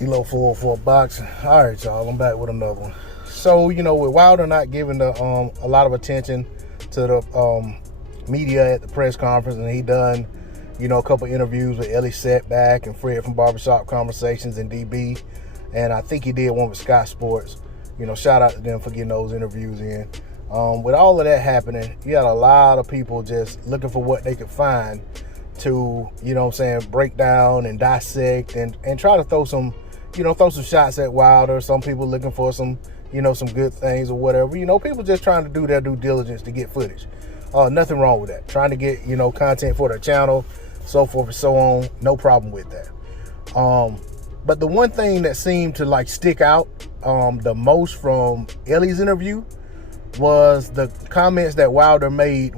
for boxing. All right, y'all, I'm back with another one. So, with Wilder not giving the a lot of attention to the media at the press conference, and he done, a couple interviews with Ellie Setback and Fred from Barbershop Conversations and DB, and I think he did one with Sky Sports. Shout out to them for getting those interviews in. With all of that happening, you had a lot of people just looking for what they could find to, break down and dissect and try to throw some shots at Wilder. Some people looking for some good things or whatever. People just trying to do their due diligence to get footage. Nothing wrong with that. Trying to get, content for their channel, so forth and so on. No problem with that. But the one thing that seemed to stick out the most from Ellie's interview was the comments that Wilder made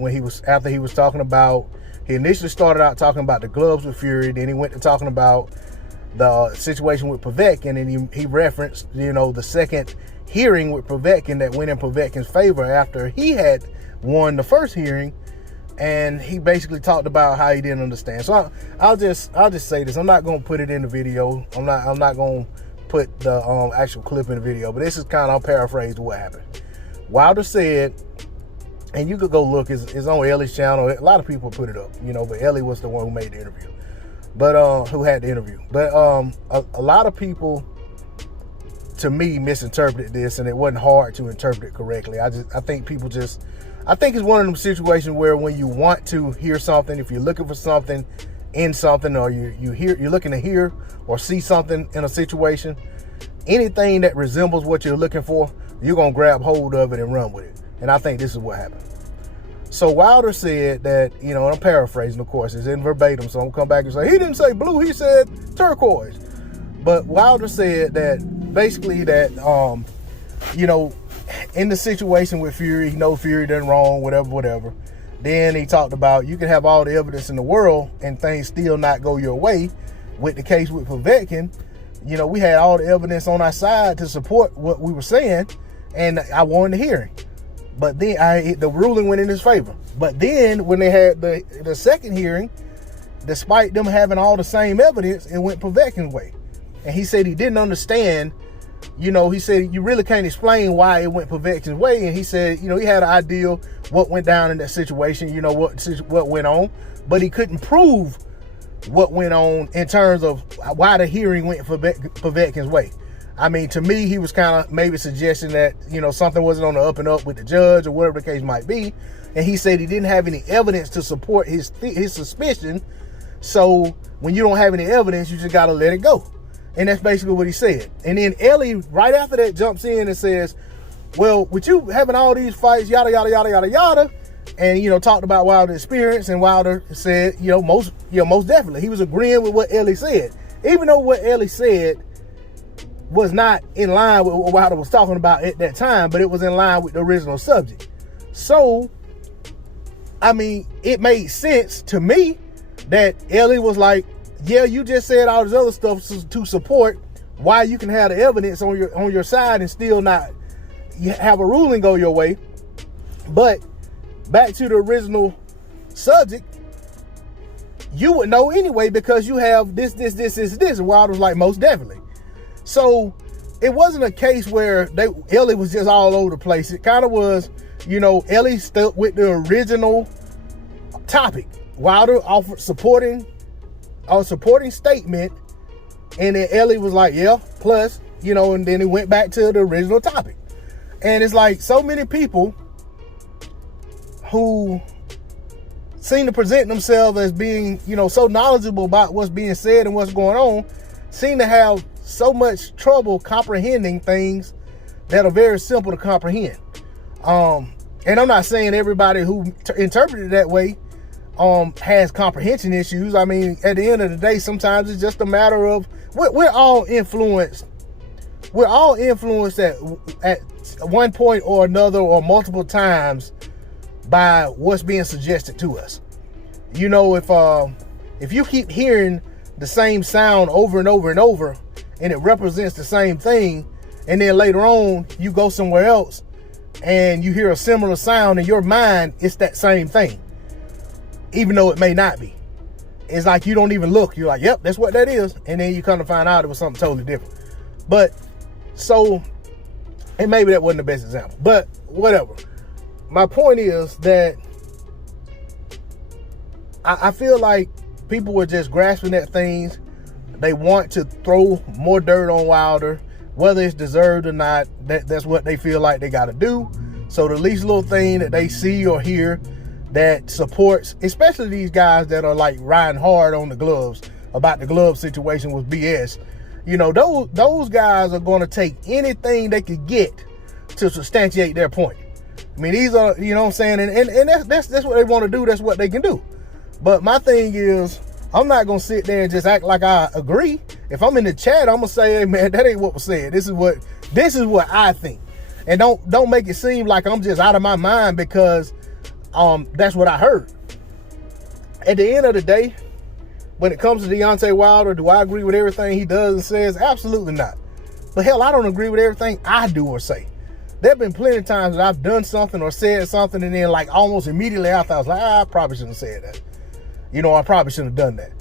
after he was talking about. He initially started out talking about the gloves with Fury, then he went to talking about the situation with Povetkin, and he referenced, the second hearing with Povetkin that went in Povetkin's favor after he had won the first hearing, and he basically talked about how he didn't understand. So I'll just say this. I'm not going to put it in the video. I'm not going to put the actual clip in the video, but this is kind of paraphrased what happened. Wilder said, and you could go look, it's on Ellie's channel. A lot of people put it up, but Ellie was the one who made the interview, but who had the interview. But a lot of people, to me, misinterpreted this, and it wasn't hard to interpret it correctly. I think it's one of them situations where when you want to hear something, if you're looking for something in something, or you're looking to hear or see something in a situation, anything that resembles what you're looking for, you're gonna grab hold of it and run with it. And I think this is what happened. So Wilder said that, and I'm paraphrasing, of course, it's in verbatim, so I'm gonna come back and say, he didn't say blue, he said turquoise. But Wilder said that basically that, in the situation with Fury, Fury done wrong, whatever. Then he talked about you can have all the evidence in the world and things still not go your way. With the case with Povetkin, we had all the evidence on our side to support what we were saying, and I won the hearing. But then the ruling went in his favor. But then when they had the second hearing, despite them having all the same evidence, it went Povetkin's way. And he said he didn't understand. He said you really can't explain why it went Povetkin's way. And he said, he had an idea what went down in that situation, what went on, but he couldn't prove what went on in terms of why the hearing went Povetkin's way. I mean, to me, he was kind of maybe suggesting that, something wasn't on the up and up with the judge or whatever the case might be. And he said he didn't have any evidence to support his suspicion. So when you don't have any evidence, you just got to let it go. And that's basically what he said. And then Ellie, right after that, jumps in and says, well, with you having all these fights, yada, yada, yada, yada, yada, and, talked about Wilder's experience, and Wilder said, most definitely. He was agreeing with what Ellie said. Even though what Ellie said was not in line with what Wilder was talking about at that time, but it was in line with the original subject. So, I mean, it made sense to me that Ellie was like, yeah, you just said all this other stuff to support why you can have the evidence on your side and still not have a ruling go your way. But back to the original subject, you would know anyway because you have this. And Wilder was like, most definitely. So it wasn't a case where Ellie was just all over the place. It kind of was, Ellie stuck with the original topic. Wilder offered supporting statement, and then Ellie was like, yeah, plus, and then it went back to the original topic. And it's like so many people who seem to present themselves as being, so knowledgeable about what's being said and what's going on, seem to have so much trouble comprehending things that are very simple to comprehend. And I'm not saying everybody who interpreted it that way has comprehension issues. I mean, at the end of the day, sometimes it's just a matter of we're all influenced. We're all influenced at one point or another or multiple times by what's being suggested to us. If you keep hearing the same sound over and over and over, and it represents the same thing, and then later on you go somewhere else and you hear a similar sound in your mind, it's that same thing, even though it may not be. it's like you don't even look. You're like, yep, that's what that is. And then you come to find out it was something totally different. But so, and maybe that wasn't the best example, but whatever. My point is that I feel like people were just grasping at things. They want to throw more dirt on Wilder, whether it's deserved or not. That's what they feel like they got to do. So the least little thing that they see or hear that supports, especially these guys that are like riding hard on the gloves about the glove situation was BS. You know, those guys are going to take anything they could get to substantiate their point. I mean, these are, you know what I'm saying? And that's what they want to do. That's what they can do. But my thing is, I'm not going to sit there and just act like I agree. If I'm in the chat, I'm going to say, hey, man, that ain't what was said. This is what I think. And don't make it seem like I'm just out of my mind because that's what I heard. At the end of the day, when it comes to Deontay Wilder, do I agree with everything he does and says? Absolutely not. But hell, I don't agree with everything I do or say. There have been plenty of times that I've done something or said something and then like almost immediately after I was like, I probably shouldn't have said that. You know, I probably shouldn't have done that.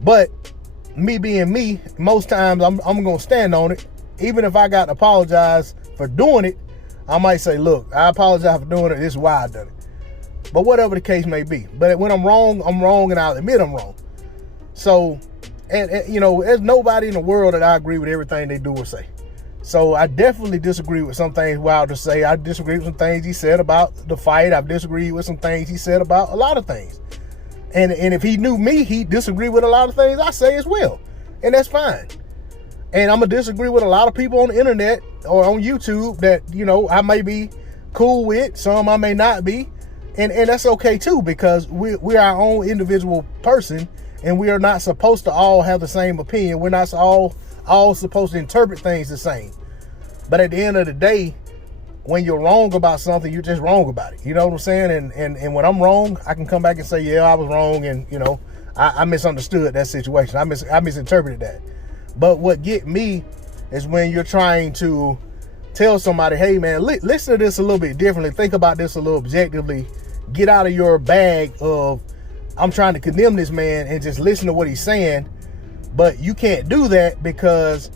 But me being me, most times I'm going to stand on it. Even if I got to apologize for doing it, I might say, look, I apologize for doing it. This is why I done it. But whatever the case may be. But when I'm wrong, and I'll admit I'm wrong. So, and you know, there's nobody in the world that I agree with everything they do or say. So I definitely disagree with some things Wilder say. I disagree with some things he said about the fight. I've disagreed with some things he said about a lot of things. And if he knew me, he'd disagree with a lot of things I say as well. And that's fine. And I'm going to disagree with a lot of people on the internet or on YouTube that, you know, I may be cool with. Some I may not be. And that's okay too, because we're our own individual person and we are not supposed to all have the same opinion. We're not all supposed to interpret things the same. But at the end of the day, when you're wrong about something, you're just wrong about it. You know what I'm saying? And when I'm wrong, I can come back and say, yeah, I was wrong. And, you know, I misunderstood that situation. I misinterpreted that. But what get me is when you're trying to tell somebody, hey, man, listen to this a little bit differently. Think about this a little objectively. Get out of your bag of, I'm trying to condemn this man and just listen to what he's saying. But you can't do that because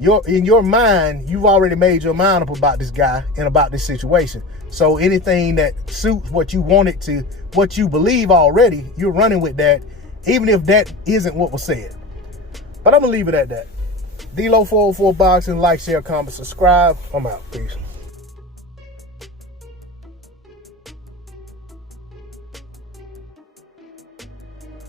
in your mind, you've already made your mind up about this guy and about this situation. So anything that suits what you want it to, what you believe already, you're running with that, even if that isn't what was said. But I'm going to leave it at that. D-Lo 404 Boxing, like, share, comment, subscribe. I'm out. Peace.